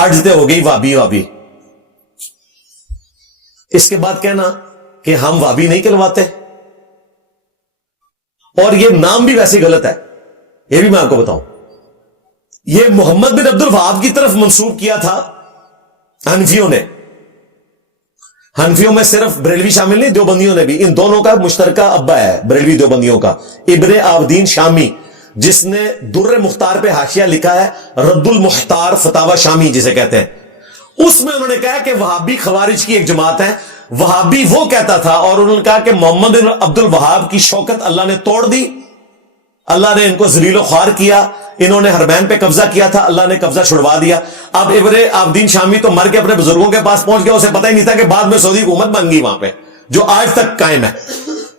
اجتے ہو گئی وابی وابی. اس کے بعد کہنا کہ ہم وابی نہیں کہلواتے. اور یہ نام بھی ویسے غلط ہے, یہ بھی میں آپ کو بتاؤں. یہ محمد بن عبد الوہاب کی طرف منسوب کیا تھا حنفیوں نے. حنفیوں میں صرف بریلوی شامل نہیں, دیوبندیوں نے بھی. ان دونوں کا مشترکہ ابا ہے بریلوی دیوبندیوں کا, ابن عابدین شامی, جس نے در مختار پہ حاشیہ لکھا ہے, رد المختار فتاوی شامی جسے کہتے ہیں. اس میں انہوں نے کہا کہ وہابی خوارج کی ایک جماعت ہے. وہابی وہ کہتا تھا, اور انہوں نے کہا کہ محمد بن عبد الوہاب کی شوکت اللہ نے توڑ دی, اللہ نے ان کو ذلیل و خوار کیا. انہوں نے حرمین پہ قبضہ کیا تھا, اللہ نے قبضہ چھڑوا دیا. اب ابن عابدین شامی تو مر کے اپنے بزرگوں کے پاس پہنچ گیا, اسے پتہ ہی نہیں تھا کہ بعد میں سعودی حکومت بن گئی وہاں پہ, جو آج تک قائم ہے.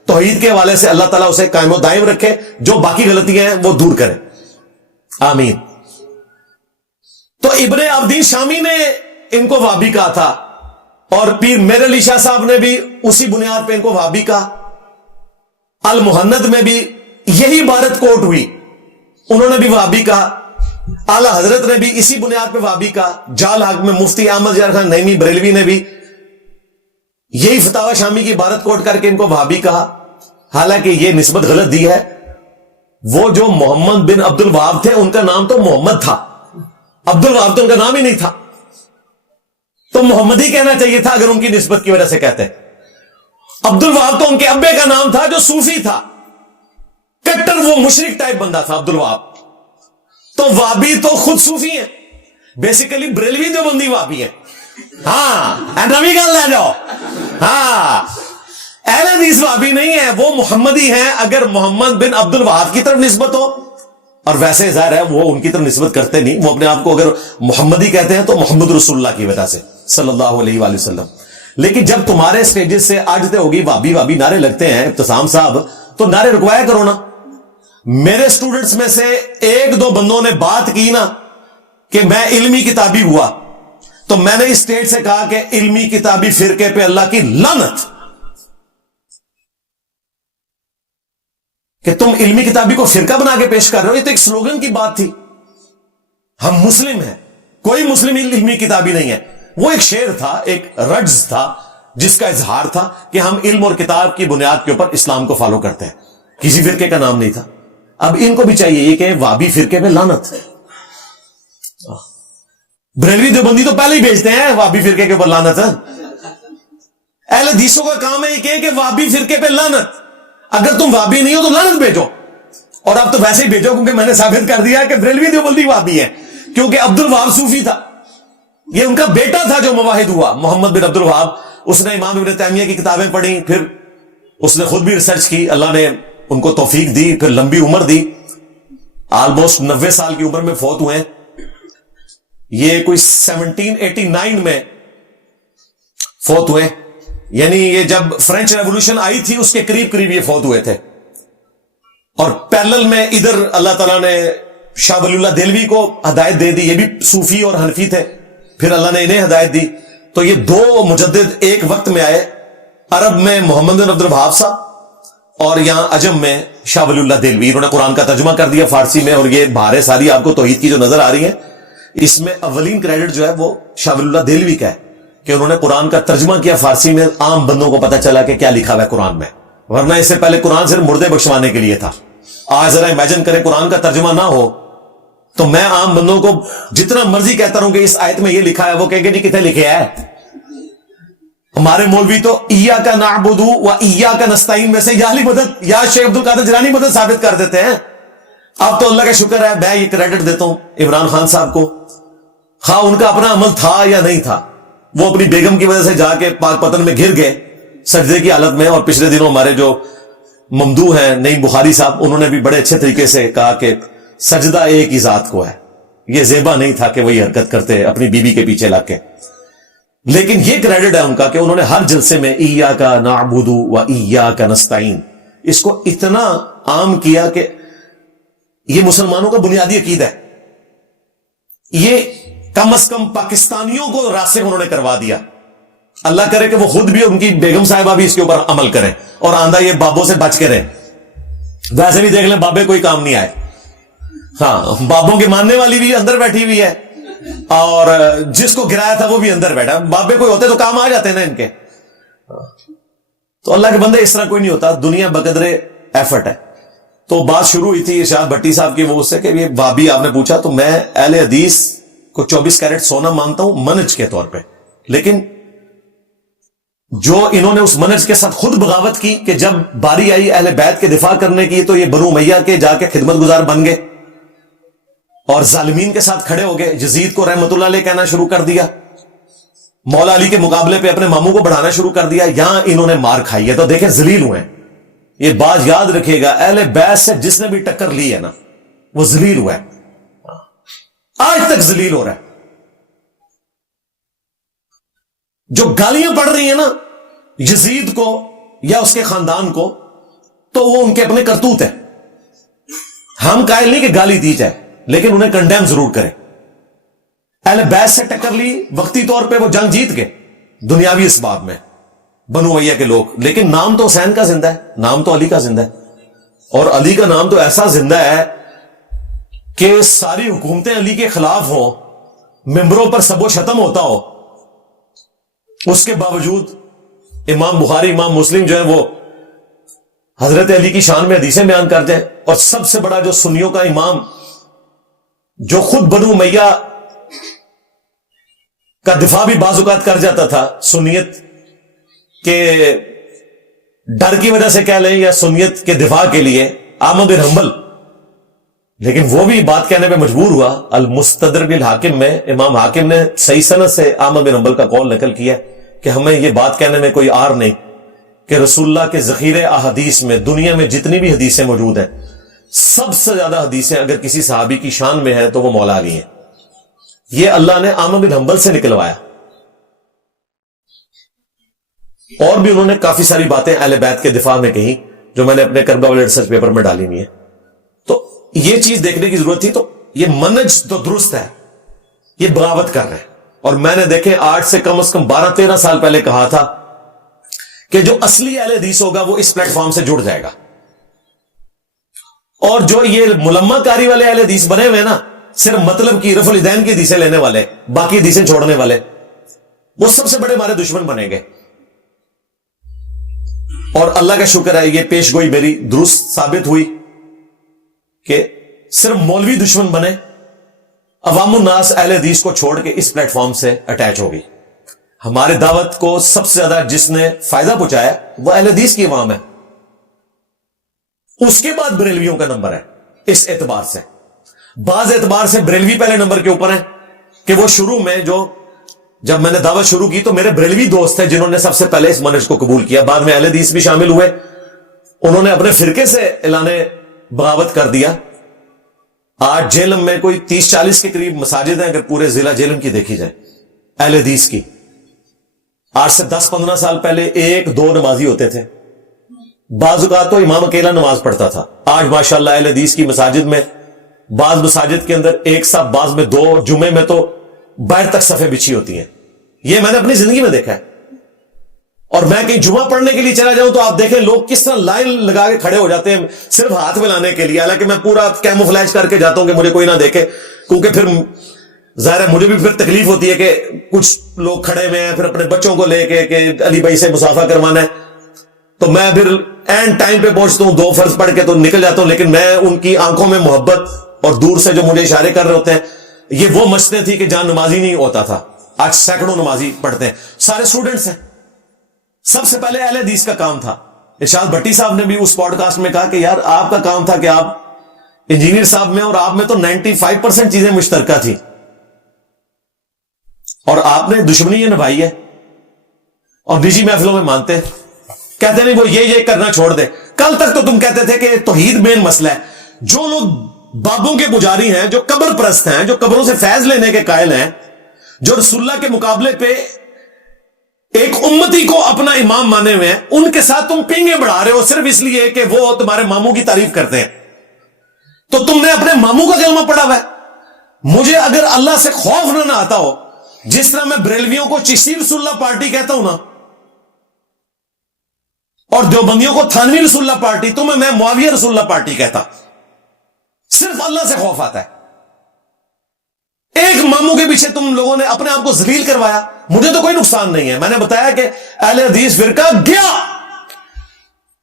توحید کے حوالے سے اللہ تعالیٰ اسے قائم و دائم رکھے, جو باقی غلطیاں ہیں وہ دور کرے, آمین. تو ابن عابدین شامی نے ان کو وہابی کہا تھا, اور پیر میر علی شاہ صاحب نے بھی اسی بنیاد پہ ان کو وہابی کہا. المحند میں بھی یہی عبارت کوٹ ہوئی, انہوں نے بھی وہابی کہا. اعلی حضرت نے بھی اسی بنیاد پہ وہابی کہا. جال حق میں مفتی احمد یار خان نعیمی بریلوی نے بھی یہی فتاوی شامی کی عبارت کوٹ کر کے ان کو وہابی کہا, حالانکہ یہ نسبت غلط دی ہے. وہ جو محمد بن عبد الوہاب تھے ان کا نام تو محمد تھا, عبد الوہاب تو ان کا نام ہی نہیں تھا, تو محمد ہی کہنا چاہیے تھا اگر ان کی نسبت کی وجہ سے کہتے. عبد الوہاب تو ان کے ابے کا نام تھا جو صوفی تھا, کٹر وہ مشرک ٹائپ بندہ تھا عبد الوہاب. تو وابی تو خود صوفی ہیں, بیسیکلی بریلوی دیوبندی وابی ہیں. ہاں نبی گل لے جاؤ. ہاں اہل حدیث وابی نہیں ہے, وہ محمدی ہیں اگر محمد بن عبد الوہاب کی طرف نسبت ہو. اور ویسے ظاہر ہے وہ ان کی طرف نسبت کرتے نہیں, وہ اپنے آپ کو اگر محمدی کہتے ہیں تو محمد رسول اللہ کی وجہ سے صلی اللہ علیہ وآلہ وسلم. لیکن جب تمہارے سٹیجز سے آجتے ہوگی وابی وابی نعرے لگتے ہیں ابتسام صاحب, تو نعرے رکوایا کرو نا. میرے سٹوڈنٹس میں سے ایک دو بندوں نے بات کی نا کہ میں علمی کتابی ہوا, تو میں نے اس اسٹیج سے کہا کہ علمی کتابی فرقے پہ اللہ کی لعنت, کہ تم علمی کتابی کو فرقہ بنا کے پیش کر رہے ہو. یہ تو ایک سلوگن کی بات تھی, ہم مسلم ہیں, کوئی مسلم علمی کتابی نہیں ہے. وہ ایک شعر تھا, ایک رجز تھا, جس کا اظہار تھا کہ ہم علم اور کتاب کی بنیاد کے اوپر اسلام کو فالو کرتے ہیں, کسی فرقے کا نام نہیں تھا. اب ان کو بھی چاہیے یہ کہ وابی فرقے پہ لعنت. بریلوی دیوبندی تو پہلے ہی بھیجتے ہیں وابی فرقے کے اوپر لعنت. اہل حدیثوں کا کام ہے یہ کہ وابی فرقے پہ لعنت. اگر تم وابی نہیں ہو تو لعنت بھیجو, اور اب تو ویسے ہی بھیجو, کیونکہ میں نے ثابت کر دیا کہ بریلوی دیوبندی وابی ہے, کیونکہ عبد الوہاب صوفی تھا. یہ ان کا بیٹا تھا جو مواحد ہوا, محمد بن عبد الوہاب. اس نے امام ابن تیمیہ کی کتابیں پڑھی, پھر اس نے خود بھی ریسرچ کی, اللہ نے ان کو توفیق دی, پھر لمبی عمر دی. آلموسٹ 90 سال کی عمر میں فوت ہوئے. یہ کوئی 1789 میں فوت ہوئے, یعنی یہ جب فرینچ ریولوشن آئی تھی اس کے قریب قریب یہ فوت ہوئے تھے. اور پیرلل میں ادھر اللہ تعالیٰ نے شاہ ولی اللہ دہلوی کو ہدایت دے دی, یہ بھی صوفی اور حنفی تھے, پھر اللہ نے انہیں ہدایت دی. تو یہ دو مجدد ایک وقت میں آئے, عرب میں محمد بن عبد الوہاب صاحب, اور یہاں عجم میں شاہ ولی اللہ دہلوی. انہوں نے قرآن کا ترجمہ کر دیا فارسی میں, اور یہ بہاریں ساری آپ کو توحید کی جو نظر آ رہی ہیں, اس میں اولین کریڈٹ جو ہے وہ شاہ ولی اللہ دہلوی کا ہے کہ انہوں نے قرآن کا ترجمہ کیا فارسی میں. عام بندوں کو پتہ چلا کہ کیا لکھا ہوا ہے قرآن میں, ورنہ اس سے پہلے قرآن صرف مردے بخشوانے کے لیے تھا. آج ذرا امیجن کریں قرآن کا ترجمہ نہ ہو تو میں عام بندوں کو جتنا مرضی کہتا رہوں کہ اس آیت میں یہ لکھا ہے, وہ کہیں گے جی کتنے لکھے ہے. ہمارے مولوی تو ایاک نعبد و ایاک نستعین میں سے یا علی مدد یا شیخ عبد القادر جیلانی مدد ثابت کر دیتے ہیں. اب تو اللہ کا شکر ہے, میں یہ کریڈٹ دیتا ہوں عمران خان صاحب کو, خواہ ان کا اپنا عمل تھا یا نہیں تھا, وہ اپنی بیگم کی وجہ سے جا کے پاک پتن میں گر گئے سجدے کی حالت میں. اور پچھلے دنوں ہمارے جو ممدوح ہیں نعیم بخاری صاحب, انہوں نے بھی بڑے اچھے طریقے سے کہا کہ سجدہ ایک ہی ذات کو ہے, یہ زیبا نہیں تھا کہ وہی حرکت کرتے اپنی بیوی کے پیچھے لگ کے. لیکن یہ کریڈٹ ہے ان کا کہ انہوں نے ہر جلسے میں ایاک نعبد و ایاک نستعین اس کو اتنا عام کیا کہ یہ مسلمانوں کا بنیادی عقیدہ ہے. یہ کم از کم پاکستانیوں کو راسخ انہوں نے کروا دیا. اللہ کرے کہ وہ خود بھی ان کی بیگم صاحبہ بھی اس کے اوپر عمل کریں, اور آندہ یہ بابوں سے بچ کے رہیں. ویسے بھی دیکھ لیں بابے کوئی کام نہیں آئے. ہاں بابوں کے ماننے والی بھی اندر بیٹھی ہوئی ہے, اور جس کو گرایا تھا وہ بھی اندر بیٹھا. بابے کوئی ہوتے تو کام آ جاتے نا ان کے. تو اللہ کے بندے اس طرح کوئی نہیں ہوتا, دنیا بقدر ایفرٹ ہے. تو بات شروع ہوئی تھی ارشاد بھٹی صاحب کی وہ اس سے کہ یہ وہابی آپ نے پوچھا, تو میں اہل حدیث کو 24 کیرٹ سونا مانتا ہوں منج کے طور پہ, لیکن جو انہوں نے اس منج کے ساتھ خود بغاوت کی کہ جب باری آئی اہل بیت کے دفاع کرنے کی تو یہ بنو امیہ کے جا کے خدمت گزار بن گئے اور ظالمین کے ساتھ کھڑے ہو گئے. یزید کو رحمت اللہ علیہ کہنا شروع کر دیا, مولا علی کے مقابلے پہ اپنے ماموں کو بڑھانا شروع کر دیا. یہاں انہوں نے مار کھائی ہے. تو دیکھیں ذلیل ہوئے ہیں. یہ بات یاد رکھیے گا, اہل بیت سے جس نے بھی ٹکر لی ہے نا وہ ذلیل ہوا ہے, آج تک ذلیل ہو رہا ہے. جو گالیاں پڑ رہی ہیں نا یزید کو یا اس کے خاندان کو, تو وہ ان کے اپنے کرتوت ہیں. ہم قائل نہیں کہ گالی دی جائے, لیکن انہیں کنڈیم ضرور کریں. اہل بیت سے ٹکر لی, وقتی طور پہ وہ جنگ جیت گئے دنیاوی اسباب میں بنو امیہ کے لوگ, لیکن نام تو حسین کا زندہ ہے, نام تو علی کا زندہ ہے. اور علی کا نام تو ایسا زندہ ہے کہ ساری حکومتیں علی کے خلاف ہوں, ممبروں پر سب و شتم ہوتا ہو, اس کے باوجود امام بخاری امام مسلم جو ہے وہ حضرت علی کی شان میں حدیثیں بیان کر جائیں. اور سب سے بڑا جو سنیوں کا امام جو خود بنو امیہ کا دفاع بھی بعض اوقات کر جاتا تھا سنیت کے ڈر کی وجہ سے کہہ لیں یا سنیت کے دفاع کے لیے, احمد بن حنبل, لیکن وہ بھی بات کہنے پہ مجبور ہوا. المستدرک بالحاکم میں امام حاکم نے صحیح سند سے احمد بن حنبل کا قول نقل کیا کہ ہمیں یہ بات کہنے میں کوئی عار نہیں کہ رسول اللہ کے ذخیرے احادیث میں دنیا میں جتنی بھی حدیثیں موجود ہیں سب سے زیادہ حدیثیں اگر کسی صحابی کی شان میں ہیں تو وہ مولا علی ہیں. یہ اللہ نے احمد بن حنبل سے نکلوایا. اور بھی انہوں نے کافی ساری باتیں اہل بیت کے دفاع میں کہی جو میں نے اپنے کربلا والے ریسرچ پیپر میں ڈالی ہوئی ہیں. تو یہ چیز دیکھنے کی ضرورت تھی. تو یہ منج تو درست ہے, یہ بغاوت کر رہے ہیں. اور میں نے دیکھیں آج سے کم از کم 12-13 سال پہلے کہا تھا کہ جو اصلی اہل حدیث ہوگا وہ اس پلیٹ فارم سے جڑ جائے گا, اور جو یہ ملمہ کاری والے اہل حدیث بنے ہوئے نا صرف مطلب کی رفع الیدین کی حدیثیں لینے والے, باقی حدیثیں چھوڑنے والے, وہ سب سے بڑے ہمارے دشمن بنے گے. اور اللہ کا شکر ہے یہ پیش گوئی میری درست ثابت ہوئی کہ صرف مولوی دشمن بنے, عوام الناس اہل حدیث کو چھوڑ کے اس پلیٹ فارم سے اٹیچ ہو گئی. ہمارے دعوت کو سب سے زیادہ جس نے فائدہ پہنچایا وہ اہل حدیث کی عوام ہے, اس کے بعد بریلویوں کا نمبر ہے. اس اعتبار سے بعض اعتبار سے بریلوی پہلے نمبر کے اوپر ہیں کہ وہ شروع میں جب میں نے دعوت شروع کی تو میرے بریلوی دوست تھے جنہوں نے سب سے پہلے اس منہج کو قبول کیا. بعد میں اہل حدیث بھی شامل ہوئے, انہوں نے اپنے فرقے سے اعلان بغاوت کر دیا. آج جیلم میں کوئی 30-40 کے قریب مساجد ہیں اگر پورے ضلع جیلم کی دیکھی جائے اہل حدیث کی. آج سے 10-15 سال پہلے 1-2 نمازی ہوتے تھے, بعض اوقات تو امام اکیلا نماز پڑھتا تھا. آج ماشاءاللہ اہل حدیث کی مساجد میں بعض مساجد کے اندر ایک صف, بعض میں 2, جمعے میں تو باہر تک صفیں بچھی ہوتی ہیں. یہ میں نے اپنی زندگی میں دیکھا ہے. اور میں کہیں جمعہ پڑھنے کے لیے چلا جاؤں تو آپ دیکھیں لوگ کس طرح لائن لگا کے کھڑے ہو جاتے ہیں صرف ہاتھ ملانے کے لیے, حالانکہ میں پورا کیموفلیج کر کے جاتا ہوں کہ مجھے کوئی نہ دیکھے, کیونکہ پھر ظاہر ہے مجھے بھی پھر تکلیف ہوتی ہے کہ کچھ لوگ کھڑے ہوئے ہیں پھر اپنے بچوں کو لے کے کہ علی بھائی سے مسافہ کروانا ہے, تو میں پھر اینڈ ٹائم پہ پہنچتا ہوں 2 فرض پڑھ کے تو نکل جاتا ہوں. لیکن میں ان کی آنکھوں میں محبت اور دور سے جو مجھے اشارے کر رہے ہوتے ہیں, یہ وہ مسجدیں تھی کہ جہاں نمازی نہیں ہوتا تھا, آج سینکڑوں نمازی پڑھتے ہیں, سارے اسٹوڈنٹس ہیں. سب سے پہلے اہل حدیث کا کام تھا. ارشاد بھٹی صاحب نے بھی اس پوڈ کاسٹ میں کہا کہ یار آپ کا کام تھا کہ آپ انجینئر صاحب میں اور آپ میں تو 95% چیزیں مشترکہ تھی, اور آپ نے دشمنی یہ نبھائی ہے. اور نجی محفلوں میں مانتے ہیں, کہتے نہیں وہ یہ کرنا چھوڑ دے. کل تک تو تم کہتے تھے کہ توحید مین مسئلہ ہے. جو لوگ بابوں کے پجاری ہیں, جو قبر پرست ہیں, جو قبروں سے فیض لینے کے قائل ہیں, جو رسول اللہ کے مقابلے پہ ایک امتی کو اپنا امام مانے ہوئے ہیں, ان کے ساتھ تم پینگے بڑھا رہے ہو صرف اس لیے کہ وہ تمہارے ماموں کی تعریف کرتے ہیں. تو تم نے اپنے ماموں کا کلمہ پڑھا ہوا ہے. مجھے اگر اللہ سے خوف نہ آتا ہو, جس طرح میں بریلویوں کو چشتی رسول اللہ پارٹی کہتا ہوں نا, اور دیوبندیوں کو تھانوی رسول اللہ پارٹی, تمہیں میں معاویہ رسول اللہ پارٹی کہتا. صرف اللہ سے خوف آتا ہے. ایک ماموں کے پیچھے تم لوگوں نے اپنے آپ کو ذلیل کروایا. مجھے تو کوئی نقصان نہیں ہے, میں نے بتایا کہ اہل حدیث فرقہ گیا,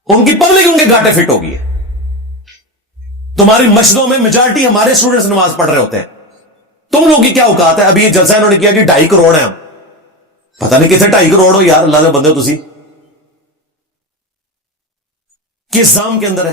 ان کی پبلک ان کے گاٹے فٹ ہوگی. تمہاری مسجدوں میں میجارٹی ہمارے اسٹوڈنٹس نماز پڑھ رہے ہوتے ہیں, تم لوگ کی کیا اوقات ہے؟ ابھی یہ جلسہ انہوں نے کیا کہ 2.5 کروڑ ہیں, ہم پتہ نہیں کتنے 2.5 کروڑ ہو یار, اللہ نے بندے ہو تسی کس زام کے اندر ہے.